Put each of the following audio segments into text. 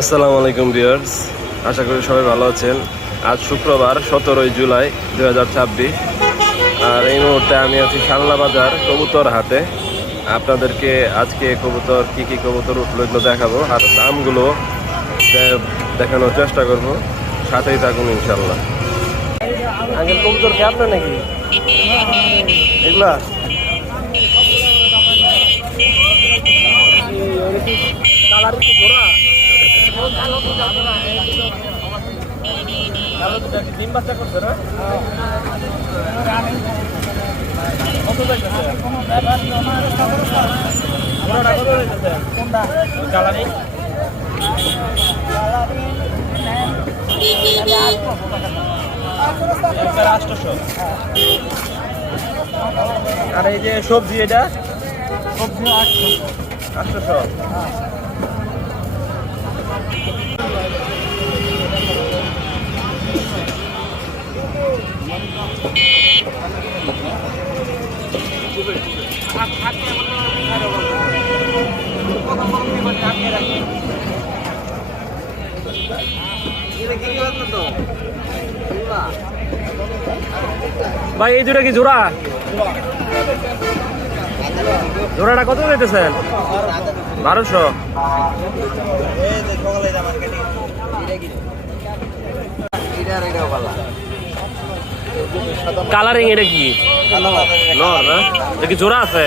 আসসালামু আলাইকুম ভিউয়ার্স, আশা করি সবাই ভালো আছেন। আজ শুক্রবার 17 জুলাই 2026। আর এই মুহূর্তে আমি আছি শালনা বাজার কবুতর হাটে। আপনাদেরকে আজকে কবুতর কি কবুতর উঠলো এগুলো দেখাবো আর দামগুলো দেখানোর চেষ্টা করব। সাথেই থাকুন ইনশাল্লাহ। আঙ্কেল, কবুতর কি আপনার নাকি এগুলা? ডিম বাচ্চা করছে না? কত যাইতেছে? কালারিং আর এই যে সবজি, এটা সবজি 800। ভাই, এই দুটা কি জোড়া? জোড়াটা কত দিতেছেন? 1200। কালারিং এটা কি নর না? এটা কি জোড়া আছে?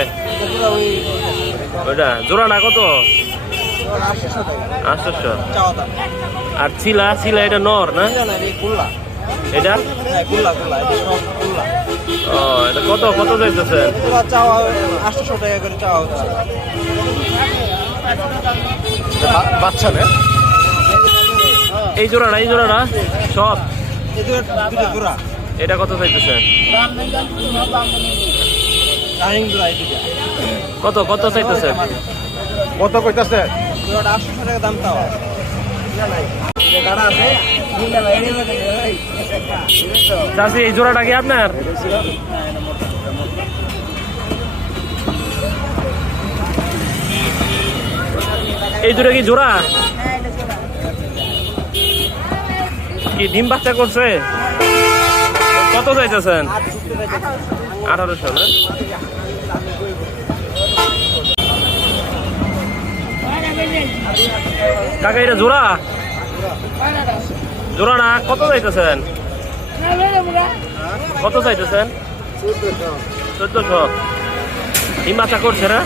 ওইটা জোড়াটা কত? 800। আর ছিলা এটা নর না? এটা ও, এটা কত যাইতেছে? 800 টাকা করে চাওয়া হচ্ছে। বাচ্চা না এই জোড়াটা সব জোড়া। এটা কত চাইতেছে? কত চাইতেছে? কত কইতাছে? 800 টাকা দাম চাওয়া। চাষি, এই জোড়াটা কি আপনার? এই দুটো কি জোড়া? কি ডিম বাচ্চা করছে? কত চাইতেছেন? 1800 না? কাকা, এটা জোড়া না? কত চাইতেছেন? কত চাইতেছেন? 1400। ডিম বাচ্চা করছে না?